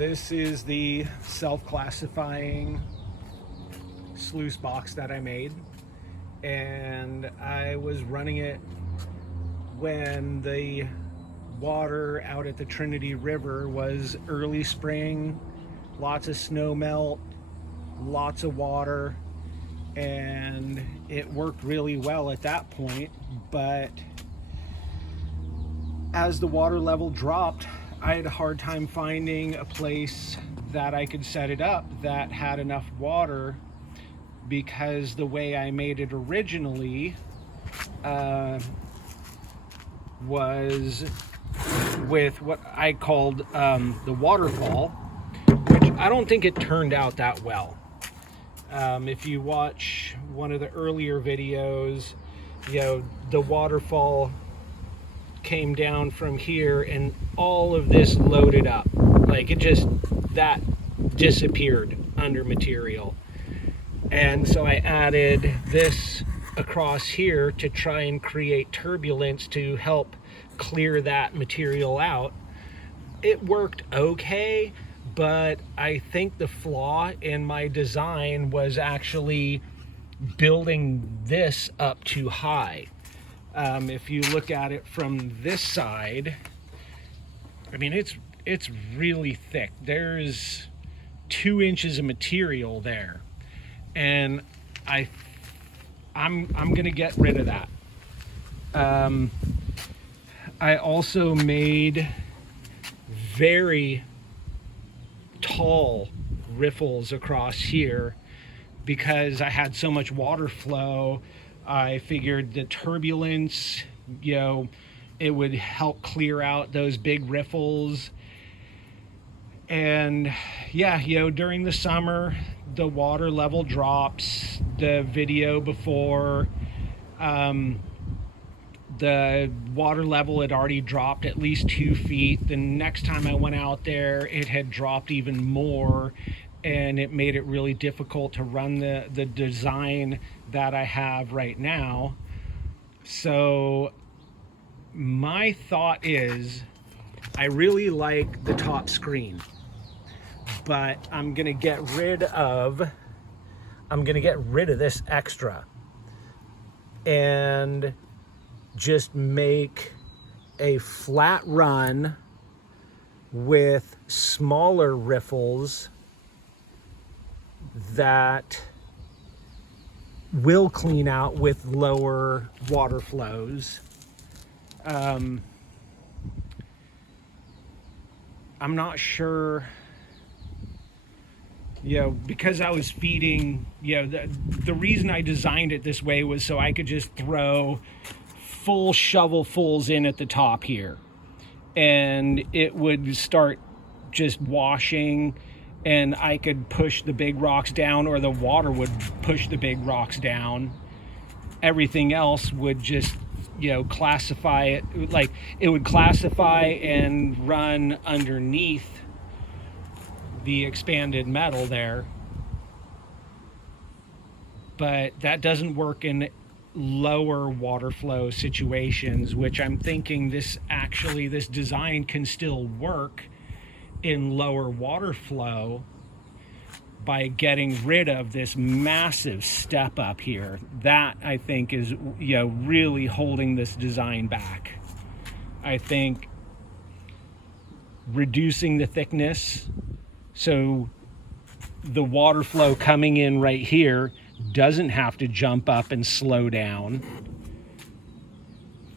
This is the self-classifying sluice box that I made, and I was running it when the water out at the Trinity River was early spring, lots of snow melt, lots of water, and it worked really well at that point. But as the water level dropped, I had a hard time finding a place that I could set it up that had enough water, because the way I made it originally was with what I called the waterfall, which I don't think it turned out that well. If you watch one of the earlier videos, the waterfall came down from here and all of this loaded up. Like, that disappeared under material. And so I added this across here to try and create turbulence to help clear that material out. It worked okay, but I think the flaw in my design was actually building this up too high. If you look at it from this side, I mean, it's really thick. There's 2 inches of material there, and I'm gonna get rid of that. I also made very tall riffles across here because I had so much water flow. I figured the turbulence, it would help clear out those big riffles. And during the summer, the water level drops. The video before, the water level had already dropped at least 2 feet. The next time I went out there, it had dropped even more, and it made it really difficult to run the design that I have right now. So my thought is, I really like the top screen, but I'm gonna get rid of this extra and just make a flat run with smaller riffles that will clean out with lower water flows. I'm not sure, because I was feeding, the reason I designed it this way was so I could just throw full shovelfuls in at the top here, and it would start just washing, and I could push the big rocks down, or the water would push the big rocks down. Everything else would just, classify it, like it would classify and run underneath the expanded metal there. But that doesn't work in lower water flow situations, which I'm thinking this design can still work in lower water flow by getting rid of this massive step up here. That, I think, is really holding this design back. I think reducing the thickness so the water flow coming in right here doesn't have to jump up and slow down.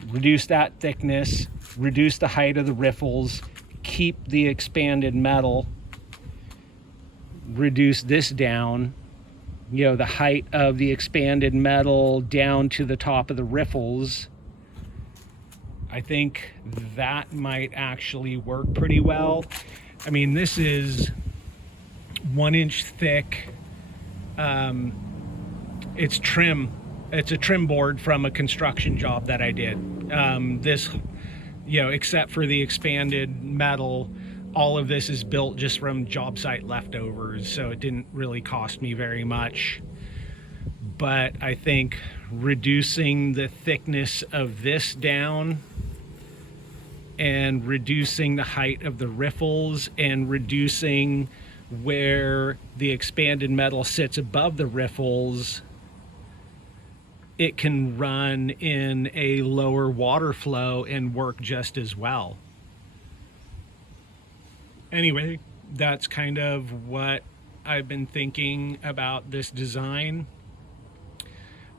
Reduce that thickness, reduce the height of the riffles, keep the expanded metal, reduce this down, the height of the expanded metal down to the top of the riffles. I think that might actually work pretty well. I mean, this is 1 inch thick. It's trim. It's a trim board from a construction job that I did. This, except for the expanded metal, all of this is built just from job site leftovers, so it didn't really cost me very much. But I think reducing the thickness of this down and reducing the height of the riffles and reducing where the expanded metal sits above the riffles, it can run in a lower water flow and work just as well. Anyway, that's kind of what I've been thinking about this design.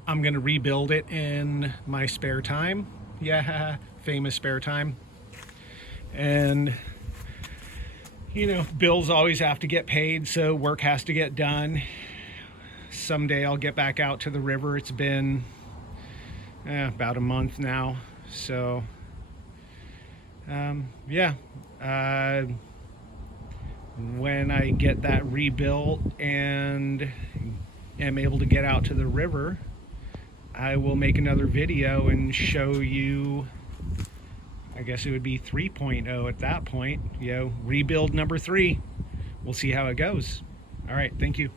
I'm gonna rebuild it in my spare time. Yeah, famous spare time. And you know, bills always have to get paid, so work has to get done. Someday I'll get back out to the river. It's been about a month now, so yeah, when I get that rebuilt and am able to get out to the river, I will make another video and show you, I guess it would be 3.0 at that point, you know, rebuild number 3. We'll see how it goes. All right, thank you.